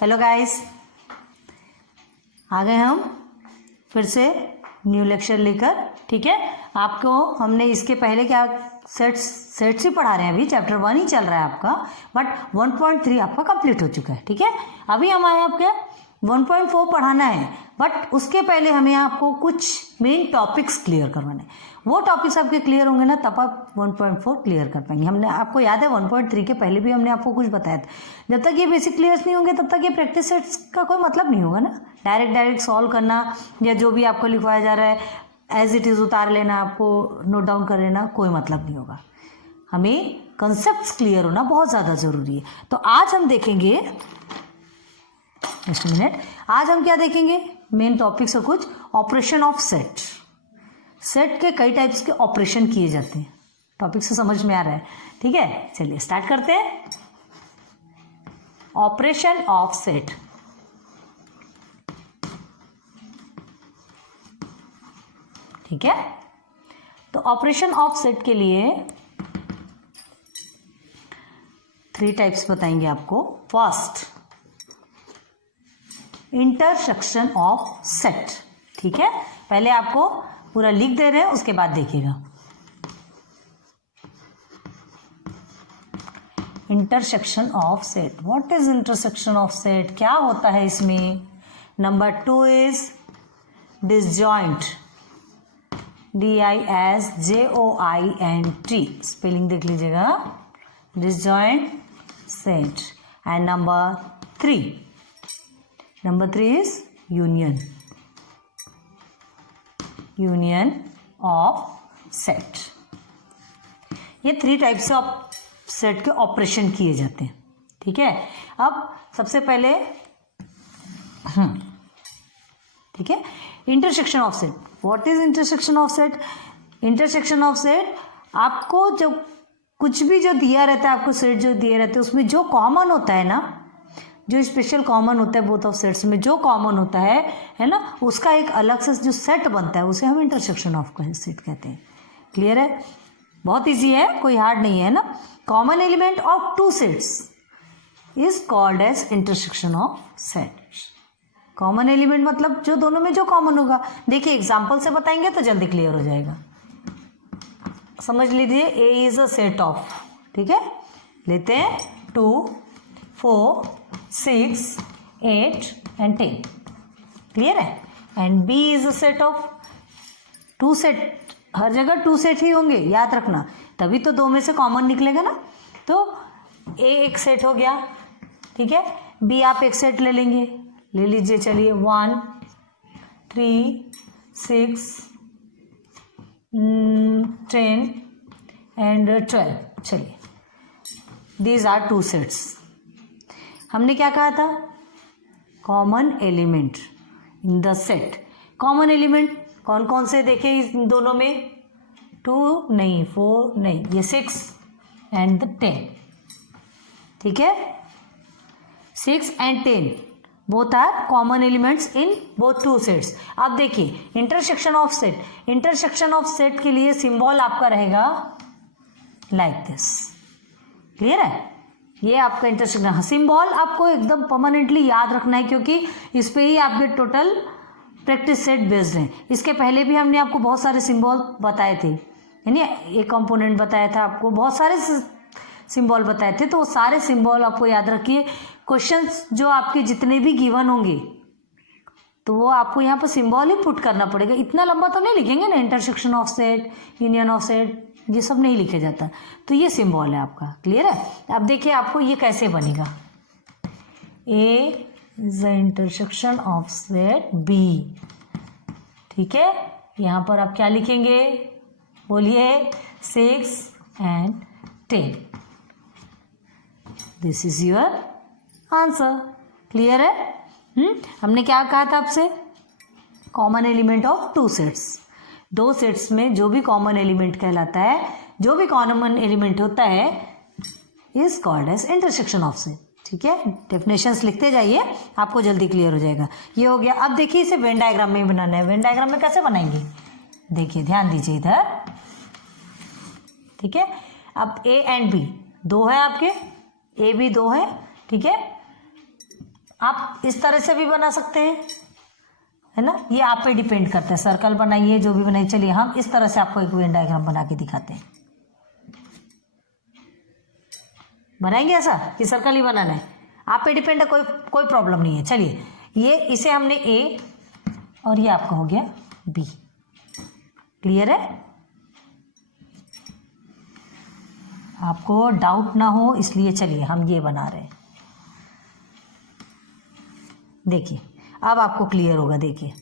Hello guys, आ गए हम फिर से न्यू लेक्चर लेकर। ठीक है, आपको हमने इसके पहले क्या सेट्स ही पढ़ा रहे हैं, अभी चैप्टर 1 ही चल रहा है आपका, बट 1.3 आपका कंप्लीट हो चुका है। ठीक है, अभी हम आए आपके 1.4 पढ़ाना है, बट उसके पहले हमें आपको कुछ मेन टॉपिक्स क्लियर करवाने हैं। वो टॉपिक्स आपके क्लियर होंगे ना, तब आप 1.4 क्लियर कर पाएंगे। हमने आपको याद है 1.3 के पहले भी हमने आपको कुछ बताया था। जब तक ये बेसिक क्लियर नहीं होंगे तब तक ये प्रैक्टिस सेट्स का कोई मतलब नहीं होगा ना। डायरेक्ट सॉल्व करना या जो भी आपको लिखवाया जा रहा है एज इट इज़ उतार लेना, आपको नोट डाउन कर लेना, कोई मतलब नहीं होगा। हमें कंसेप्ट क्लियर होना बहुत ज़्यादा ज़रूरी है। तो आज हम देखेंगे, जस्ट मिनट, आज हम क्या देखेंगे, मेन टॉपिक्स है कुछ ऑपरेशन ऑफ सेट। सेट के कई टाइप्स के ऑपरेशन किए जाते हैं। टॉपिक से समझ में आ रहा है? ठीक है, चलिए स्टार्ट करते हैं। Operation of set. ठीक है, तो ऑपरेशन ऑफ सेट के लिए 3 टाइप्स बताएंगे आपको। First, intersection of set. ठीक है, पहले आपको पूरा लिख दे रहे हैं, उसके बाद देखिएगा। Intersection of set, what is intersection of set, क्या होता है इसमें। Number 2 is disjoint, DISJOINT, spelling देख लीजिएगा, disjoint set. And number 3 is union of set. ये 3 टाइप से सेट के ऑपरेशन किए जाते हैं। ठीक है, अब सबसे पहले ठीक है, intersection of set. What is intersection of set? Intersection of set, आपको जो कुछ भी जो दिया रहता है, आपको सेट जो दिए रहते हैं, उसमें जो कॉमन होता है ना, जो स्पेशल कॉमन होता है बोथ ऑफ सेट्स में, जो कॉमन होता है ना, उसका एक अलग से जो सेट बनता है उसे हम इंटरसेक्शन ऑफ सेट कहते हैं। क्लियर है? बहुत इजी है, कोई हार्ड नहीं है ना। Common element of 2 sets is called as intersection of set. Common element मतलब जो दोनों में जो कॉमन होगा। देखिए एग्जाम्पल से बताएंगे तो जल्दी क्लियर हो जाएगा। समझ लीजिए, ए इज अ सेट ऑफ, ठीक है, लेते हैं 2, 4, 6, 8 and 10। क्लियर है? And B is a set of 2 set, हर जगह 2 सेट ही होंगे, याद रखना, तभी तो 2 में से कॉमन निकलेगा ना। तो ए एक सेट हो गया, ठीक है, बी आप एक सेट ले लेंगे, ले लीजिए, चलिए 1, 3, 6, 10 एंड 12। चलिए, दीज आर 2 सेट्स। हमने क्या कहा था? Common element in the set. Common element कौन कौन से देखे इन दोनों में? 2 नहीं, 4 नहीं, ये 6 एंड 10। ठीक है, 6 and 10 both are common elements in both 2 sets. अब देखिए intersection of set. Intersection of set के लिए सिंबल आपका रहेगा लाइक दिस। क्लियर है? ये आपका इंटरसेक्शन सिंबल आपको एकदम परमानेंटली याद रखना है, क्योंकि इस पे ही आपके टोटल प्रैक्टिस सेट बेस्ड हैं। इसके पहले भी हमने आपको बहुत सारे सिंबल बताए थे, यानी एक कंपोनेंट बताया था आपको, बहुत सारे सिंबल बताए थे, तो वो सारे सिंबल आपको याद रखिए। क्वेश्चंस जो आपके जितने भी गिवन होंगे तो वो आपको यहाँ पर सिंबल ही पुट करना पड़ेगा। इतना लंबा तो नहीं लिखेंगे ना, intersection of set, union of set, ये सब नहीं लिखे जाता। तो ये सिंबल है आपका। क्लियर है? अब देखिए आपको ये कैसे बनेगा। A is the intersection of set B. ठीक है, यहाँ पर आप क्या लिखेंगे? बोलिए 6 and 10। This is your answer. Clear है? हमने क्या कहा था आपसे? Common element of 2 sets. 2 sets में जो भी कॉमन एलिमेंट कहलाता है, जो भी कॉमन एलिमेंट होता है, is called as intersection of set. ठीक है, डेफिनेशंस लिखते जाइए, आपको जल्दी क्लियर हो जाएगा। ये हो गया। अब देखिए इसे वेन डायग्राम में बनाना है। वेन डायग्राम में कैसे बनाएंगे? देखिए, ध्यान दीजिए इधर। ठीक है, अब ए एंड बी 2 है आपके, ए बी 2 है। ठीक है, आप इस तरह से भी बना सकते हैं, है ना, ये आप पे डिपेंड करता है। सर्कल बनाइए, जो भी बनाइए। चलिए हम इस तरह से आपको एक वेन डायग्राम बना के दिखाते हैं। बनाएंगे ऐसा कि सर्कल ही बनाना है, आप पे डिपेंड है, कोई प्रॉब्लम नहीं है। चलिए ये इसे हमने ए और ये आपका हो गया बी। क्लियर है? आपको डाउट ना हो इसलिए चलिए हम ये बना रहे हैं। देखिए अब आपको क्लियर होगा। देखिए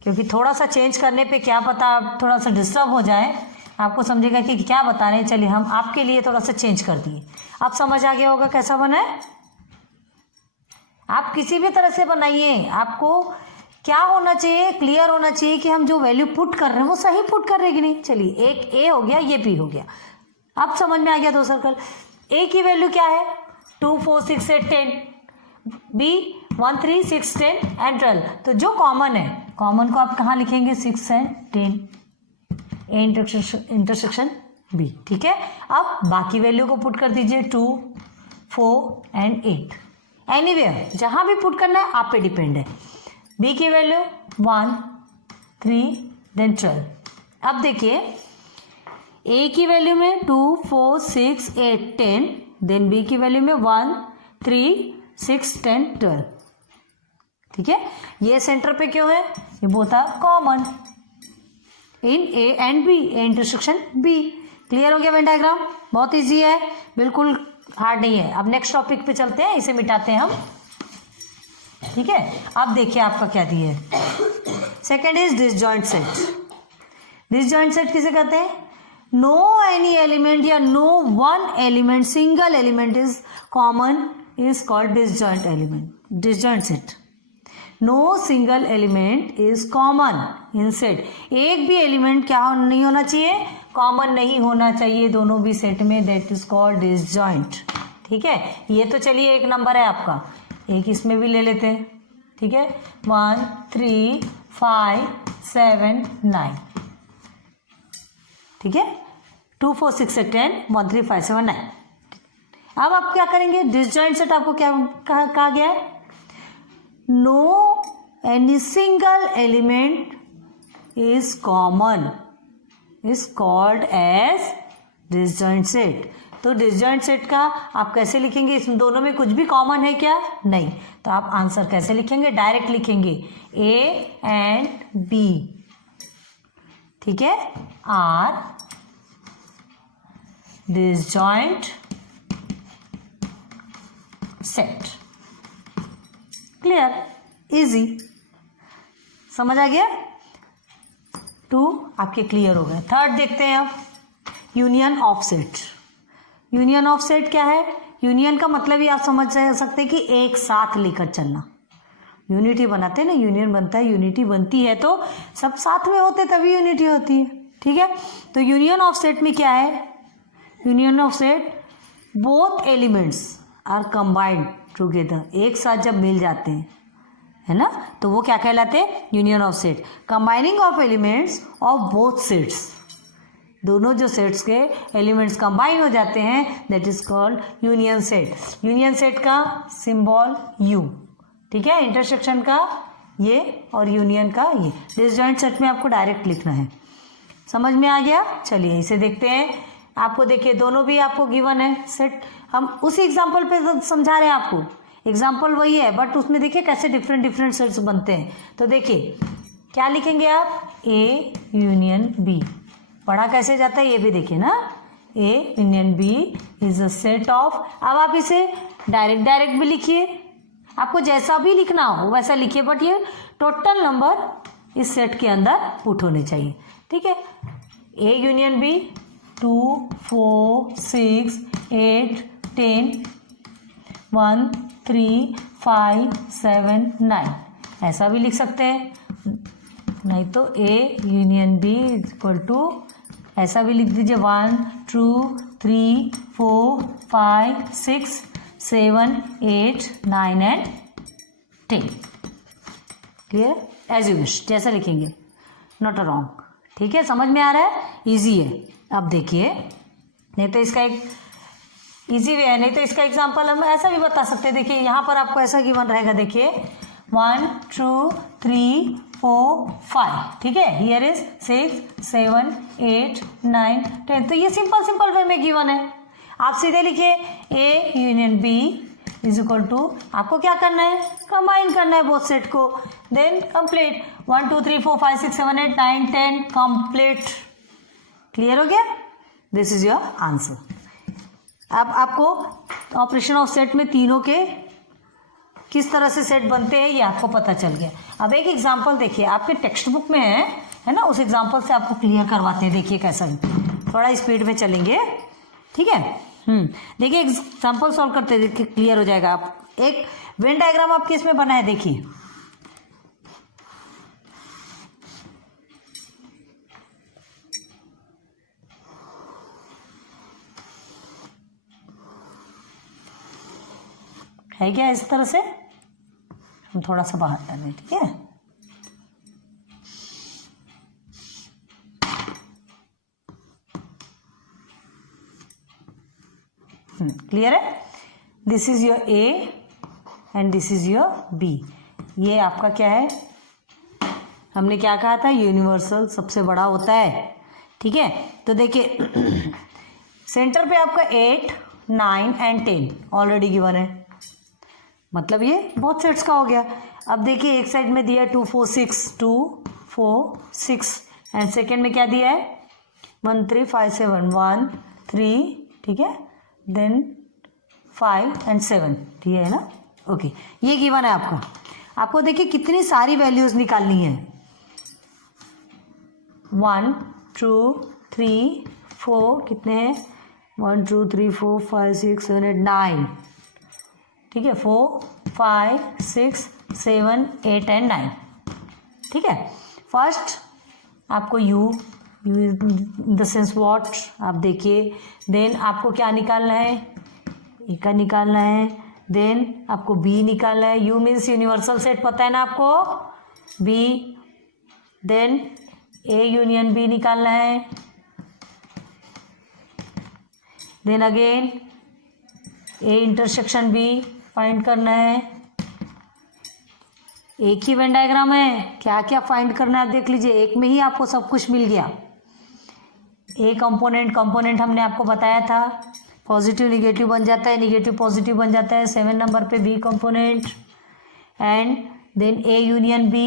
क्योंकि थोड़ा सा चेंज करने पे क्या पता आप थोड़ा सा डिस्टर्ब हो जाए, आपको समझेगा कि क्या बता रहे हैं। चलिए हम आपके लिए थोड़ा सा चेंज कर दिए। अब समझ आ गया होगा कैसा बना है। आप किसी भी तरह से बनाइए, आपको क्या होना चाहिए, क्लियर होना चाहिए कि हम जो वैल्यू पुट कर रहे हैं वो सही पुट कर रहे हैं कि नहीं। चलिए एक ए हो गया, ये बी हो गया। अब समझ में आ गया 2 सर्कल। ए की वैल्यू क्या है 2 4 6 8 10, बी 1 3 6 10 एंड 12। तो जो कॉमन है, कॉमन को आप कहाँ लिखेंगे 6 एंड 10, ए इंटरसेक्शन बी। ठीक है, अब बाकी वैल्यू को पुट कर दीजिए 2 4 एंड 8। एनीवेयर जहां भी पुट करना है आप पे डिपेंड है। बी की वैल्यू 1 3 देन 12। अब देखिए ए की वैल्यू में 2 4 6 8 10, देन बी की वैल्यू में 1 3 6 10 12। ठीक है, ये सेंटर पे क्यों है, ये both are common in A and B, A intersection B. Clear हो गया वेन डायग्राम? बहुत इजी है, बिल्कुल हार्ड नहीं है। अब नेक्स्ट टॉपिक पे चलते हैं, इसे मिटाते हैं हम। ठीक है, अब देखिए आपका क्या दिया है। Second is disjoint set. Disjoint set किसे कहते हैं? नो एनी एलिमेंट या no one element, single element is common is called disjoint element, disjoint set. No single element is common in set. एक भी एलिमेंट क्या नहीं होना चाहिए, कॉमन नहीं होना चाहिए दोनों भी सेट में, दैट इज कॉल्ड डिसजॉइंट। ठीक है, ये तो चलिए एक नंबर है आपका, एक इसमें भी ले लेते हैं। ठीक है, 1 3 5 7 9। ठीक है, 2 4 6 8 10 1 3 5 7 9। अब आप क्या करेंगे, डिसजॉइंट सेट आपको क्या कहा गया है, no any single element is common is called as disjoint set. तो डिसजॉइंट सेट का आप कैसे लिखेंगे, इसमें दोनों में कुछ भी कॉमन है क्या, नहीं। तो आप आंसर कैसे लिखेंगे, डायरेक्ट लिखेंगे ए एंड बी। ठीक है, are disjoint set. Clear, easy, समझ आ गया। 2 आपके क्लियर हो गए। थर्ड देखते हैं अब, union of set. Union of set क्या है? यूनियन का मतलब ही आप समझ सकते हैं कि एक साथ लेकर चलना। यूनिटी बनाते हैं ना, यूनियन बनता है, यूनिटी बनती है तो सब साथ में होते तभी यूनिटी होती है। ठीक है, तो यूनियन ऑफ सेट में क्या है, union of set both elements are combined together, एक साथ जब मिल जाते हैं, है ना, तो वो क्या कहलाते हैं, union of set. Combining of elements of both sets, दोनों जो सेट्स के एलिमेंट्स कंबाइन हो जाते हैं, that is called union set. Union set का सिंबल यू। ठीक है, इंटरसेक्शन का ये और यूनियन का ये। डिसजॉइंट सेट में आपको डायरेक्ट लिखना है। समझ में आ गया? चलिए इसे देखते हैं। आपको देखिए दोनों भी आपको गिवन है सेट, हम उसी एग्जाम्पल पे समझा रहे हैं आपको। एग्जाम्पल वही है बट उसमें देखिए कैसे डिफरेंट डिफरेंट सेट्स बनते हैं। तो देखिए क्या लिखेंगे आप, ए यूनियन बी। पढ़ा कैसे जाता है ये भी देखिए ना, A union B is a set of. अब आप इसे डायरेक्ट भी लिखिए, आपको जैसा भी लिखना हो वैसा लिखिए, बट ये टोटल नंबर इस सेट के अंदर पुट होने चाहिए। ठीक है, ए यूनियन बी 2 4 6 8 10 1 3 5 7 9 ऐसा भी लिख सकते हैं, नहीं तो A union B is equal to ऐसा भी लिख दीजिए 1 2 3 4 5 6 7 8 9 and 10। Clear, as you wish, जैसा लिखेंगे, नॉट अ रॉन्ग। ठीक है, समझ में आ रहा है, इजी है। अब देखिए, नहीं तो इसका एक इजी वे है, नहीं तो इसका एग्जांपल हम ऐसा भी बता सकते हैं। देखिए यहाँ पर आपको ऐसा गिवन रहेगा, देखिए 1 2 3 4 5, ठीक है, हियर इज 6 7 8 9 10। तो ये सिंपल वे में गिवन है। आप सीधे लिखिए A union B is equal to, आपको क्या करना है, कंबाइन करना है बोथ सेट को, देन कंप्लीट 1 2 3 4 5 6 7 8 9 10 कंप्लीट। क्लियर हो गया? This is your answer. अब आपको ऑपरेशन ऑफ सेट में तीनों के किस तरह से सेट बनते हैं ये आपको पता चल गया। अब एक एग्जांपल देखिए, आपके टेक्स्ट बुक में है ना, उस एग्जांपल से आपको क्लियर करवाते हैं। देखिए कैसा, थोड़ा स्पीड में चलेंगे, ठीक है। देखिए एग्जांपल सॉल्व करते देखिए क्लियर हो जाएगा। आप एक वेन डायग्राम आपके इसमें बना है, देखिए है क्या, इस तरह से हम थोड़ा सा बाहर कर रहे हैं, ठीक है। क्लियर है? This is your A and this is your B. ये आपका क्या है, हमने क्या कहा था, यूनिवर्सल सबसे बड़ा होता है, ठीक है। तो देखिए सेंटर पे आपका 8 9 एंड 10 ऑलरेडी गिवन है, मतलब ये बहुत सेट्स का हो गया। अब देखिए एक साइड में दिया 2 4 6 2 4 6 एंड सेकेंड में क्या दिया है 1 3 5 7 1 3, ठीक है, देन 5 एंड 7, ठीक है ना। ओके, ये गिवन है आपका। आपको देखिए कितनी सारी वैल्यूज निकालनी है, 1 2 3 4, कितने हैं 1 2 3 4 5 6 7 8 9, ठीक है, 4 5 6 7 8 एंड 9, ठीक है। फर्स्ट आपको you in the sense what आप देखिए, देन आपको क्या निकालना है, ए का निकालना है, देन आपको बी निकालना है। यू मीन्स यूनिवर्सल सेट, पता है ना आपको, B, then A union B निकालना है, then again A intersection B find करना है। एक ही वेन डायग्राम है, क्या क्या फाइंड करना है आप देख लीजिए, एक में ही आपको सब कुछ मिल गया। ए कंपोनेंट हमने आपको बताया था, पॉजिटिव निगेटिव बन जाता है, निगेटिव पॉजिटिव बन जाता है। 7 नंबर पे B component and then A union B.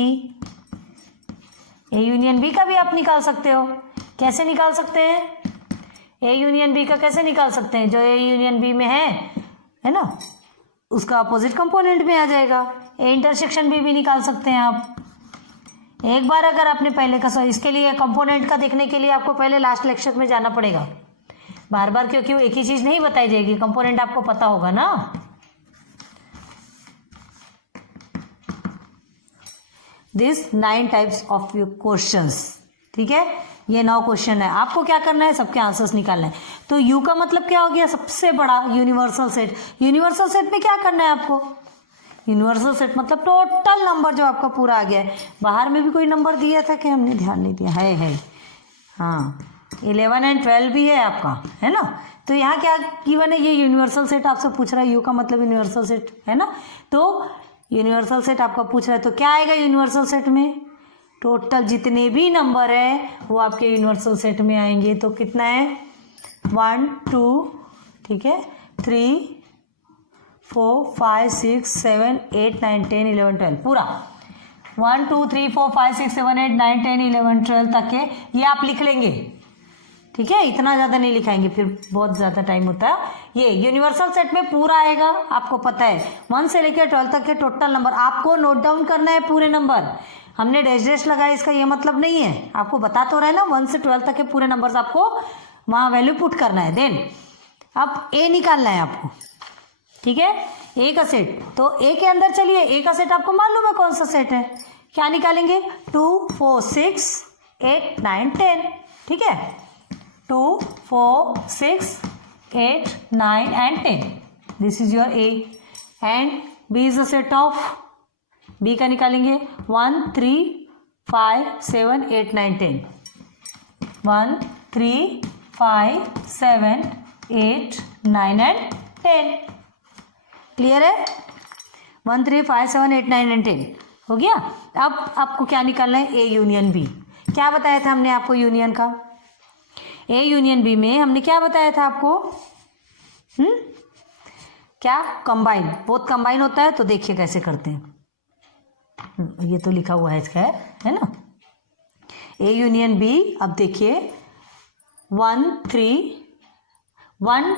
A union B का भी आप निकाल सकते हो, कैसे निकाल सकते हैं, ए यूनियन बी का कैसे निकाल सकते हैं, जो ए यूनियन बी में है ना, उसका अपोजिट कंपोनेंट में आ जाएगा। ए इंटरसेक्शन भी निकाल सकते हैं आप। एक बार अगर आपने पहले का, इसके लिए कंपोनेंट का देखने के लिए आपको पहले लास्ट लेक्चर में जाना पड़ेगा बार बार, क्योंकि वो एक ही चीज नहीं बताई जाएगी, कंपोनेंट आपको पता होगा ना। दिस 9 टाइप्स ऑफ क्वेश्चंस, ठीक है, ये 9 क्वेश्चन है। आपको क्या करना है, सबके आंसर्स निकालना है। तो यू का मतलब क्या हो गया, सबसे बड़ा यूनिवर्सल सेट। यूनिवर्सल सेट में क्या करना है आपको, यूनिवर्सल सेट मतलब टोटल नंबर जो आपका पूरा आ गया है। बाहर में भी कोई नंबर दिया था कि हमने ध्यान नहीं दिया, है हाँ 11 एंड 12 भी है आपका, है ना। तो यहाँ क्या गिवन है, ये यूनिवर्सल सेट आपसे पूछ रहा है, यू का मतलब यूनिवर्सल सेट है ना। तो यूनिवर्सल सेट आपका पूछ रहा है, तो क्या आएगा यूनिवर्सल सेट में, टोटल जितने भी नंबर है वो आपके यूनिवर्सल सेट में आएंगे। तो कितना है 1 2, ठीक है, 3 4 5 6 7 8 9 10 11 12 पूरा 1 2 3 4 5 6 7 8 9 10 11 12 तक के ये आप लिख लेंगे, ठीक है। इतना ज़्यादा नहीं लिखाएंगे, फिर बहुत ज़्यादा टाइम होता है। ये यूनिवर्सल सेट में पूरा आएगा, आपको पता है 1 से लेकर 12 तक के टोटल नंबर आपको नोट डाउन करना है। पूरे नंबर हमने डैश लगाया, इसका ये मतलब नहीं है, आपको बता तो रहा है ना, 1 से 12 तक के पूरे नंबर्स आपको वहाँ वैल्यू पुट करना है। देन अब ए निकालना है आपको, ठीक है, ए का सेट। तो ए के अंदर चलिए, ए का सेट आपको मालूम है कौन सा सेट है, क्या निकालेंगे 2 4 6 8 9 10, ठीक है, 2 4 6 8 9 and 10, this is your A. And B is the set of, B का निकालेंगे 1 3 5 7 8 9 10, 1 3 5 7 8 9 एंड 10। क्लियर है? 1 3 5 7 8 9 एंड 10 हो गया। अब आपको क्या निकालना है? A union B. क्या बताया था हमने आपको यूनियन का? ए यूनियन बी में हमने क्या बताया था आपको? क्या? कंबाइन, बोथ कंबाइन होता है। तो देखिए कैसे करते हैं। ये तो लिखा हुआ है इसका, है ना? A union B. अब देखिए 1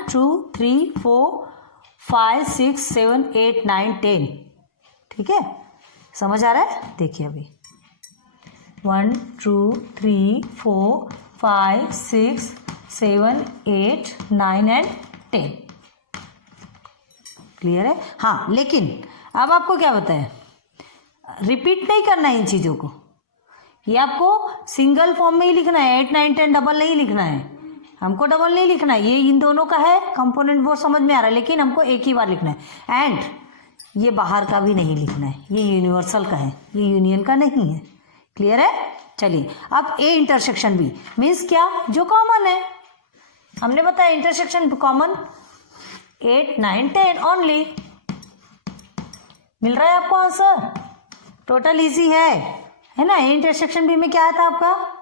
2 3 4 5 6 7 8 9 10। ठीक है, समझ आ रहा है? देखिए अभी 1 2 3 4 5 6 7 8 9 एंड 10। क्लियर है? हाँ, लेकिन अब आपको क्या बताया? रिपीट नहीं करना है इन चीज़ों को। ये आपको सिंगल फॉर्म में ही लिखना है। 8 9 10 डबल नहीं लिखना है, हमको डबल नहीं लिखना है। ये इन दोनों का है कंपोनेंट, वो समझ में आ रहा है, लेकिन हमको एक ही बार लिखना है। एंड ये बाहर का भी नहीं लिखना है, ये यूनिवर्सल का है, ये यूनियन का नहीं है। क्लियर है? चलिए अब ए इंटरसेक्शन बी मीन्स क्या? जो कॉमन है। हमने बताया इंटरसेक्शन कॉमन 8 9 10 ओनली। मिल रहा है आपको आंसर? टोटल इजी है ना? ए इंटरसेक्शन बी में क्या आया था आपका?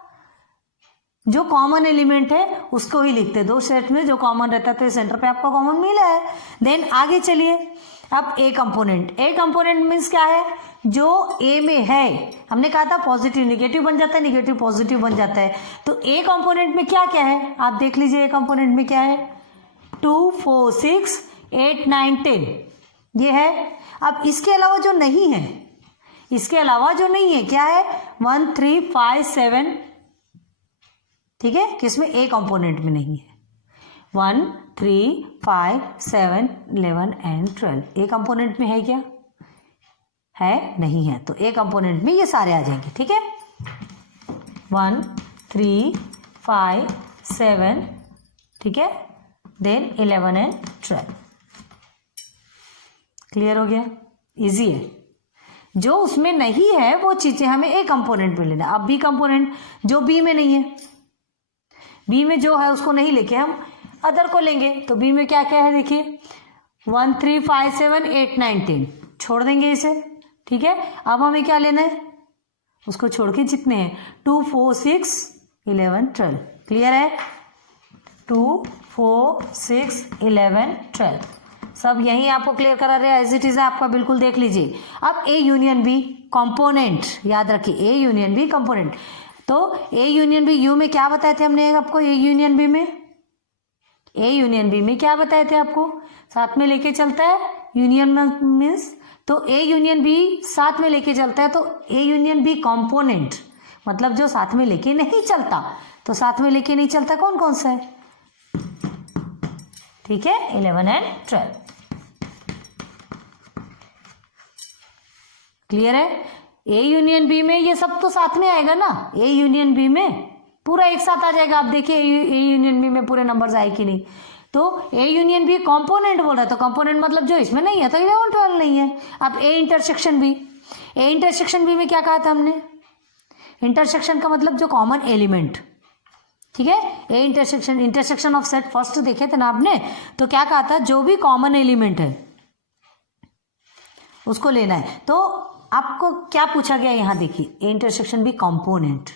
जो कॉमन एलिमेंट है उसको ही लिखते, दो सेट में जो कॉमन रहता है तो सेंटर पे आपका कॉमन मिला है। देन आगे चलिए, अब ए कंपोनेंट। ए कंपोनेंट मीन्स क्या है? जो ए में है, हमने कहा था पॉजिटिव निगेटिव बन जाता है, निगेटिव पॉजिटिव बन जाता है। तो ए कंपोनेंट में क्या क्या है आप देख लीजिए। ए कंपोनेंट में क्या है? 2 4 6 8 9 10 ये है। अब इसके अलावा जो नहीं है, इसके अलावा जो नहीं है क्या है? 1 3 5 7। ठीक है, किसमें? ए कंपोनेंट में नहीं है। 1 3 5 7 11 एंड 12 ए कंपोनेंट में है क्या? है नहीं है। तो ए कंपोनेंट में ये सारे आ जाएंगे। ठीक है, 1 3 5 7, ठीक है, देन 11 एंड 12। क्लियर हो गया? इजी है। जो उसमें नहीं है वो चीजें हमें ए कंपोनेंट में लेना। अब बी कंपोनेंट जो बी में नहीं है, बी में जो है उसको नहीं लेके हम अदर को लेंगे। तो बी में क्या क्या है देखिए, 1 3 5 7 8 9 10 छोड़ देंगे इसे। ठीक है, अब हमें क्या लेना है? उसको छोड़ के जितने हैं 2 4 6 11 12। क्लियर है? 2 4 6 11 12 सब यही आपको क्लियर करा रहे हैं। एज इट इज है आपका, बिल्कुल देख लीजिए। अब ए यूनियन बी कंपोनेंट, याद रखिए ए यूनियन बी कंपोनेंट। तो ए यूनियन बी यू में क्या बताए थे हमने आपको? ए यूनियन बी में, ए यूनियन बी में क्या बताए थे आपको? साथ में लेके चलता है यूनियन मीन्स, तो ए यूनियन बी साथ में लेके चलता है। तो ए यूनियन बी कंपोनेंट मतलब जो साथ में लेके नहीं चलता। तो साथ में लेके नहीं चलता कौन कौन सा है? ठीक है, 11 एंड 12। क्लियर है? ए यूनियन बी में ये सब तो साथ में आएगा ना। ए यूनियन बी में पूरा एक साथ आ जाएगा। आप देखिए ए यूनियन बी में पूरे नंबर्स आए कि नहीं। तो ए यूनियन बी कंपोनेंट बोल रहा है, तो कंपोनेंट मतलब जो इसमें नहीं है, तो 11 12 नहीं है। अब A intersection B, A intersection B में क्या कहा था हमने? इंटरसेक्शन का मतलब जो कॉमन एलिमेंट। ठीक है, A intersection, intersection of set first देखे थे ना आपने, तो क्या कहा था? जो भी कॉमन एलिमेंट है उसको लेना है। तो आपको क्या पूछा गया यहाँ देखिए, ए इंटरसेक्शन बी कंपोनेंट।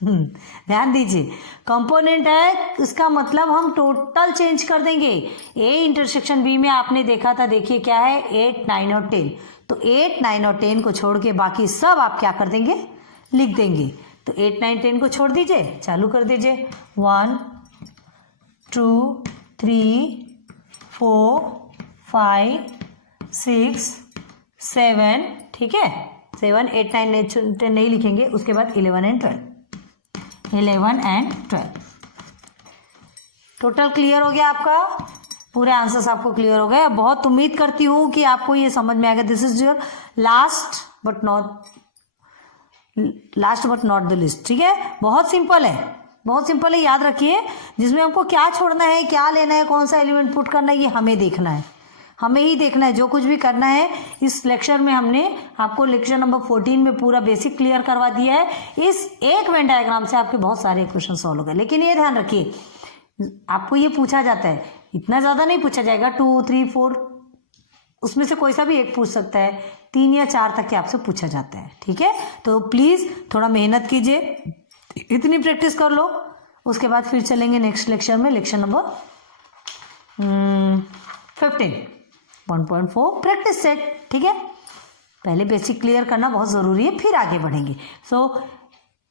ध्यान दीजिए, कंपोनेंट है, इसका मतलब हम टोटल चेंज कर देंगे। ए इंटरसेक्शन बी में आपने देखा था, देखिए क्या है, 8 9 और 10। तो 8 9 और 10 को छोड़ के बाकी सब आप क्या कर देंगे? लिख देंगे। तो 8 9 10 को छोड़ दीजिए, चालू कर दीजिए। 1 2 3 4 5 6 7, ठीक है, 7 8 9 10 नहीं लिखेंगे। उसके बाद 11 एंड 12, 11 एंड 12 टोटल क्लियर हो गया आपका। पूरे आंसर्स आपको क्लियर हो गए। बहुत उम्मीद करती हूँ कि आपको ये समझ में आएगा। This is your last but not the list. ठीक है, बहुत सिंपल है, बहुत सिंपल है। याद रखिए, जिसमें हमको क्या छोड़ना है, क्या लेना है, कौन सा एलिमेंट पुट करना है, ये हमें देखना है, हमें ही देखना है। जो कुछ भी करना है इस लेक्चर में हमने आपको लेक्चर नंबर 14 में पूरा बेसिक क्लियर करवा दिया है। इस एक वेन डायग्राम से आपके बहुत सारे क्वेश्चन सॉल्व हो गए। लेकिन ये ध्यान रखिए, आपको ये पूछा जाता है इतना ज़्यादा नहीं पूछा जाएगा, 2, 3, 4 उसमें से कोई सा भी एक पूछ सकता है, 3 या 4 तक के आपसे पूछा जाता है, ठीक है। तो प्लीज़ थोड़ा मेहनत कीजिए, इतनी प्रैक्टिस कर लो, उसके बाद फिर चलेंगे नेक्स्ट लेक्चर में, लेक्चर नंबर 15 1.4 प्रैक्टिस सेट, ठीक है। पहले बेसिक क्लियर करना बहुत ज़रूरी है, फिर आगे बढ़ेंगे। सो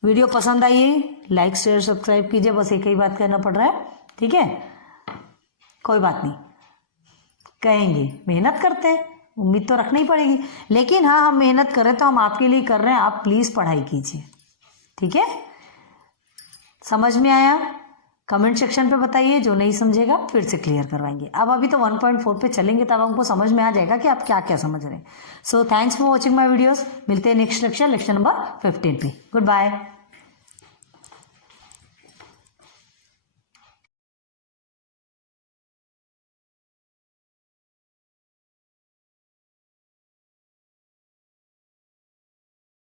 वीडियो पसंद आई है, लाइक शेयर सब्सक्राइब कीजिए, बस एक ही बात करना पड़ रहा है, ठीक है। कोई बात नहीं, कहेंगे मेहनत करते हैं, उम्मीद तो रखनी ही पड़ेगी, लेकिन हाँ हम मेहनत करें तो हम आपके लिए कर रहे हैं, आप प्लीज़ पढ़ाई कीजिए, ठीक है। समझ में आया? कमेंट सेक्शन पे बताइए, जो नहीं समझेगा फिर से क्लियर करवाएंगे। अब अभी तो 1.4 पे चलेंगे, तब हमको समझ में आ जाएगा कि आप क्या क्या समझ रहे हैं। So thanks for watching my videos. मिलते हैं नेक्स्ट लेक्चर नंबर 15 पे। Good bye.